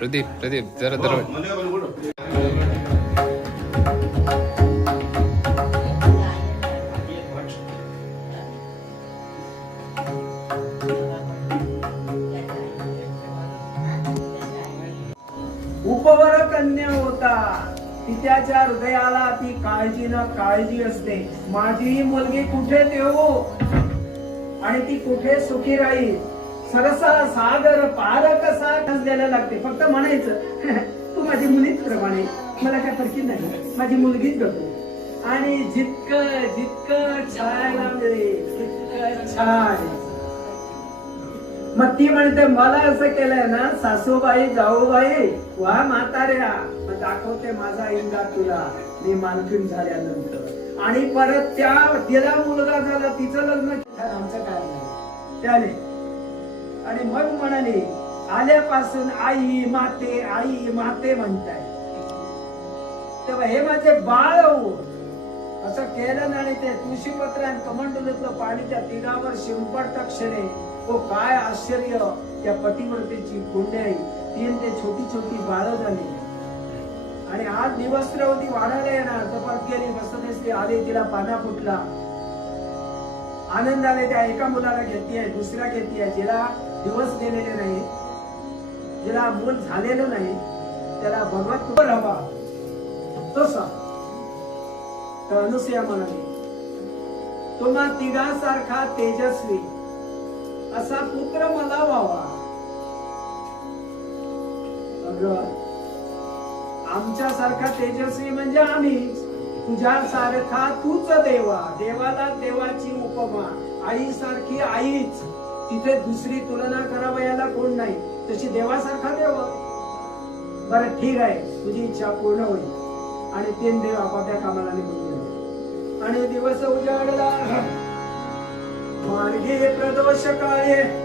प्रदीप प्रदीप जरा जरा उपवर कन्या होता. तिच्याच्या हृदयाला ती काळजी ना काळजी असते. माझी ही मुलगी कुठे देऊ? आणि ती कुठे सुखी राहील? सरसा सागर पार कसा द्यायला लागते. फक्त म्हणायचं तू माझी मुलीच प्रमाणे मला काय फरकी नाही. माझी मुलगीच बघू आणि जितकं जितकं तितकं छान मग ती म्हणते मला असं केलंय ना सासूबाई जाऊबाई वा म्हाताऱ्या. मग दाखवते माझा इंगा तुला. मी मालकीन झाल्यानंतर. आणि परत त्या तिला मुलगा झाला तिचं लग्न आमचं काय नाही. त्याने आणि मग म्हणाले आल्यापासून आई माते आई माते म्हणताय. तेव्हा हे माझे बाळ हो असं केलं आणि ते तुळशीपत्र आणि कमंडलीतलं पाणी त्या तिघावर क्षणे ओ काय आश्चर्य त्या पतिव्रतेची पुण्याई तीन ते छोटी छोटी बाळ झाली. आणि आज दिवसरावती वाढायला येणार तर परत गेली बसत असते आले तिला पाना फुटला. आनंदाने त्या एका मुलाला घेतीये दुसऱ्या घेतीये जिला दिवस गेलेले नाही जिला मूल झालेलं नाही त्याला भगवत हवा तसा तर अनुसया म्हणाली तुम्हा तिघासारखा तेजस्वी असा पुत्र मला व्हावा. अगं आमच्यासारखा तेजस्वी म्हणजे आम्ही तुझ्या सारखा तूच देवा देवाला देवाची उपमा. आई सारखी आईच. तिथे दुसरी तुलना करावयाला कोण नाही. तशी देवासारखा देव. बरं ठीक आहे. तुझी इच्छा पूर्ण होईल. आणि तीन देव आपापल्या कामाला निघून गेले. आणि दिवस उजाडला. मार्गी प्रदोष काळे.